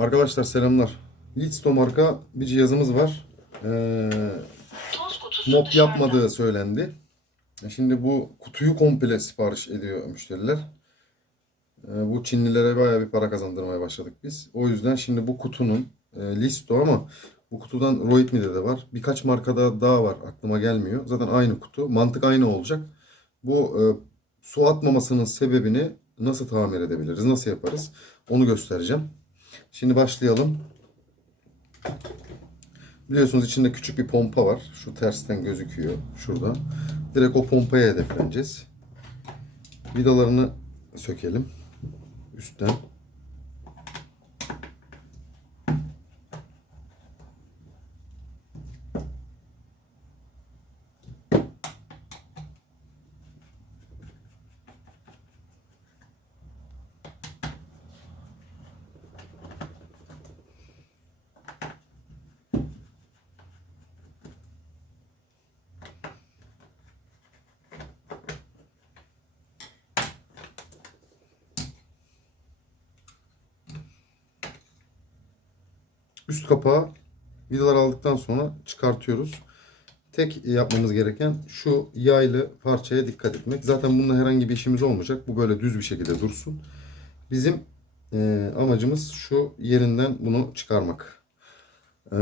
Arkadaşlar selamlar. Lidsto marka bir cihazımız var. Ee, mod yapmadığı söylendi. E Şimdi bu kutuyu komple sipariş ediyor müşteriler. Ee, bu Çinlilere bayağı bir para kazandırmaya başladık biz. O yüzden şimdi bu kutunun e, Listo ama bu kutudan Roitmi'de de var. Birkaç markada daha var aklıma gelmiyor. Zaten aynı kutu. Mantık aynı olacak. Bu e, su atmamasının sebebini nasıl tamir edebiliriz? Nasıl yaparız? Onu göstereceğim. Şimdi başlayalım. Biliyorsunuz içinde küçük bir pompa var. Şu tersten gözüküyor. Şurada. Direkt o pompaya hedefleneceğiz. Vidalarını sökelim. Üstten. Üst kapağı vidalar aldıktan sonra çıkartıyoruz. Tek yapmamız gereken şu yaylı parçaya dikkat etmek. Zaten bununla herhangi bir işimiz olmayacak. Bu böyle düz bir şekilde dursun. Bizim e, amacımız şu yerinden bunu çıkarmak. E,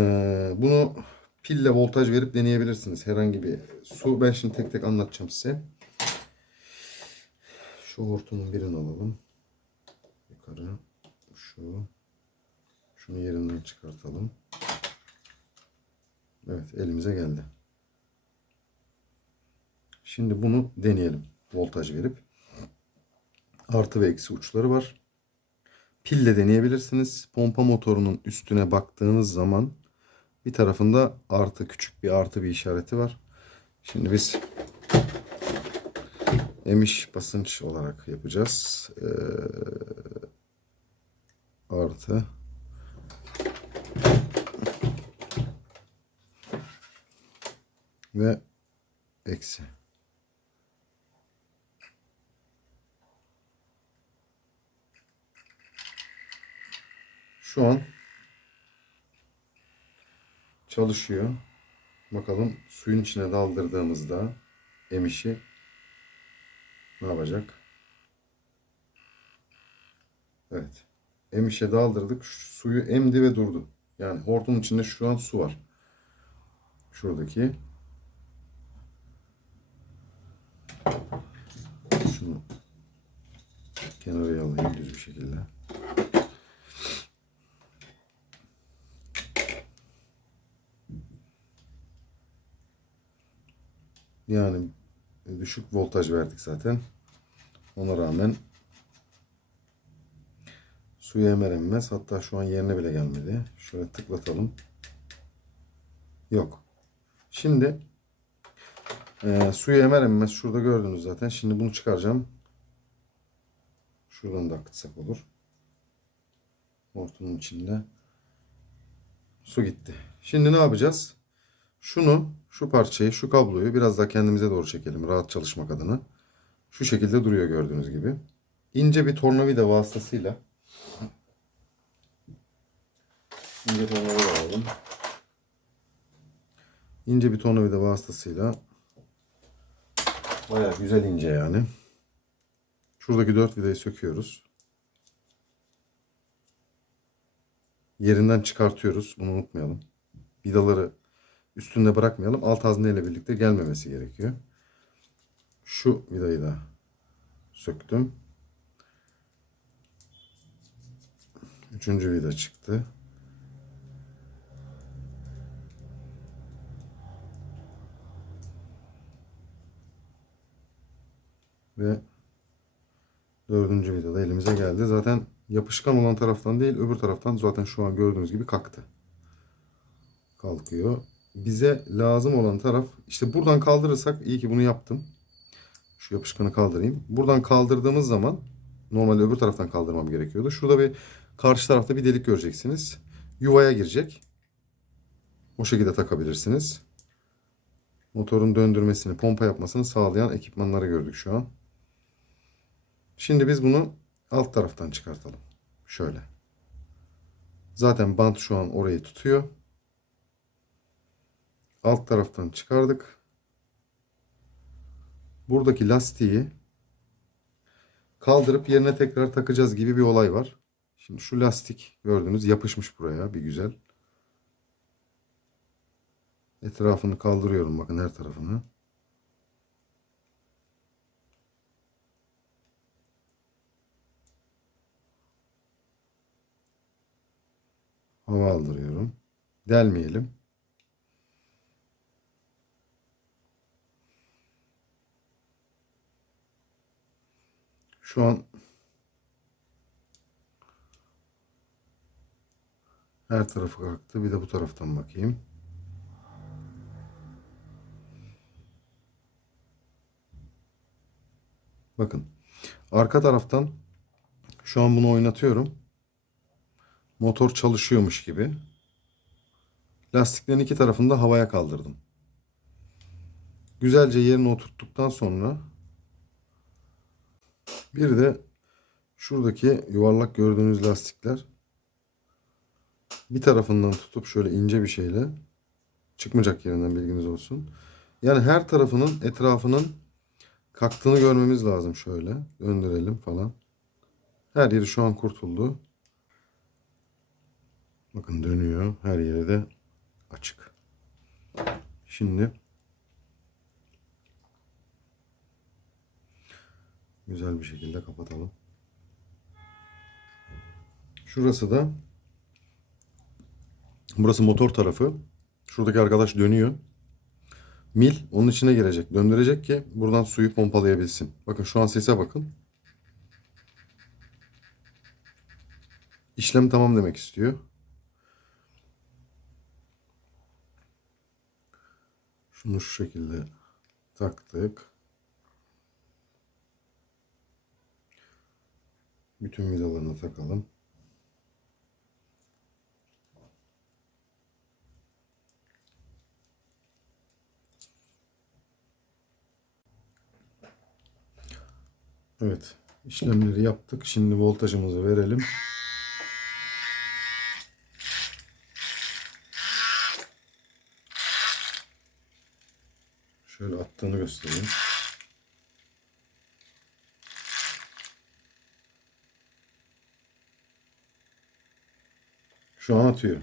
bunu pille voltaj verip deneyebilirsiniz. Herhangi bir su. Ben şimdi tek tek anlatacağım size. Şu hortumun birini alalım. Yukarı. Şu. Şunu yerinden çıkartalım. Evet elimize geldi. Şimdi bunu deneyelim. Voltaj verip. Artı ve eksi uçları var. Pille deneyebilirsiniz. Pompa motorunun üstüne baktığınız zaman bir tarafında artı küçük bir artı bir işareti var. Şimdi biz emiş basınç olarak yapacağız. Ee, artı ve eksi. Şu an çalışıyor. Bakalım suyun içine daldırdığımızda emişi ne yapacak? Evet. Emişe daldırdık. Suyu emdi ve durdu. Yani hortumun içinde şu an su var. Şuradaki. Şunu kenara alayım düz bir şekilde. Yani düşük voltaj verdik zaten. Ona rağmen suyu emer emmez. Hatta şu an yerine bile gelmedi. Şöyle tıklatalım. Yok. Şimdi e, suyu emer emmez. Şurada gördünüz zaten. Şimdi bunu çıkaracağım. Şuradan da akıtsak olur. Hortumun içinde. Su gitti. Şimdi ne yapacağız? Şunu, şu parçayı, şu kabloyu biraz daha kendimize doğru çekelim. Rahat çalışmak adına. Şu şekilde duruyor gördüğünüz gibi. İnce bir tornavida vasıtasıyla ince tornavida alalım. İnce bir tornavida vasıtasıyla bayağı güzel ince yani. Şuradaki dört vidayı söküyoruz. Yerinden çıkartıyoruz. Bunu unutmayalım. Vidaları üstünde bırakmayalım. Alt hazneyle birlikte gelmemesi gerekiyor. Şu vidayı da söktüm. Üçüncü vida çıktı. Ve dördüncü vida da elimize geldi. Zaten yapışkan olan taraftan değil öbür taraftan zaten şu an gördüğünüz gibi kalktı. Kalkıyor. Bize lazım olan taraf işte buradan kaldırırsak iyi ki bunu yaptım. Şu yapışkanı kaldırayım. Buradan kaldırdığımız zaman normalde öbür taraftan kaldırmam gerekiyordu. Şurada bir karşı tarafta bir delik göreceksiniz. Yuvaya girecek. O şekilde takabilirsiniz. Motorun döndürmesini, pompa yapmasını sağlayan ekipmanları gördük şu an. Şimdi biz bunu alt taraftan çıkartalım. Şöyle. Zaten bant şu an orayı tutuyor. Alt taraftan çıkardık. Buradaki lastiği kaldırıp yerine tekrar takacağız gibi bir olay var. Şimdi şu lastik gördünüz yapışmış buraya bir güzel. Etrafını kaldırıyorum bakın her tarafını. Delmeyelim. Şu an her tarafı kalktı. Bir de bu taraftan bakayım. Bakın. Arka taraftan şu an bunu oynatıyorum. Motor çalışıyormuş gibi. Lastiklerin iki tarafını da havaya kaldırdım. Güzelce yerine oturttuktan sonra bir de şuradaki yuvarlak gördüğünüz lastikler bir tarafından tutup şöyle ince bir şeyle çıkmayacak yerinden bilginiz olsun. Yani her tarafının etrafının kalktığını görmemiz lazım şöyle. Döndürelim falan. Her yeri şu an kurtuldu. Bakın dönüyor. Her yeri de açık. Şimdi güzel bir şekilde kapatalım. Şurası da burası motor tarafı. Şuradaki arkadaş dönüyor. Mil onun içine girecek. Döndürecek ki buradan suyu pompalayabilsin. Bakın şu an sese bakın. İşlem tamam demek istiyor. Şunu şu şekilde taktık. Bütün vidalarını takalım. Evet, işlemleri yaptık. Şimdi voltajımızı verelim. Şöyle attığını göstereyim. Şu an atıyor.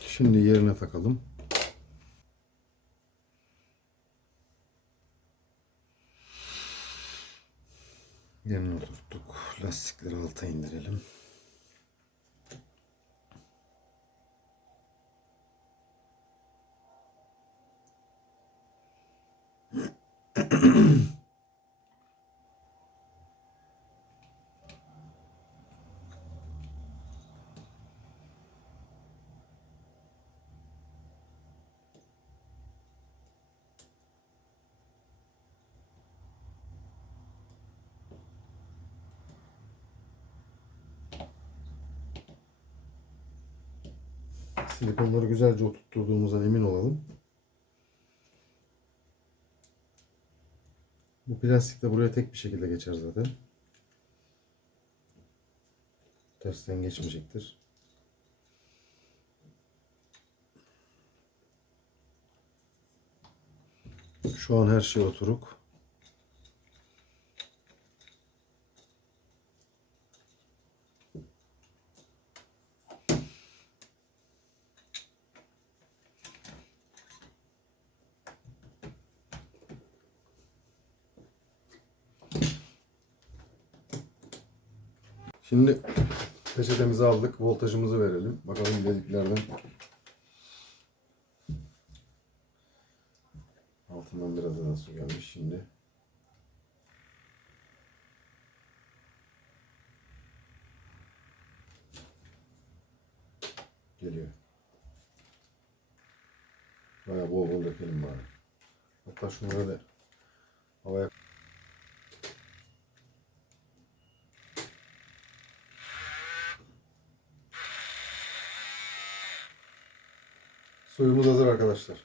Şimdi yerine takalım. Yerine oturttuk. Lastikleri alta indirelim. Silikonları güzelce oturttuğumuzdan emin olalım. Plastik de buraya tek bir şekilde geçer zaten. Tersten geçmeyecektir. Şu an her şey oturuk. Şimdi peçetemizi aldık. Voltajımızı verelim. Bakalım deliklerden. Altından biraz daha su gelmiş şimdi. Geliyor. Bayağı bol bol dökelim bari. Hatta şunları da havaya Suyumuz hazır arkadaşlar.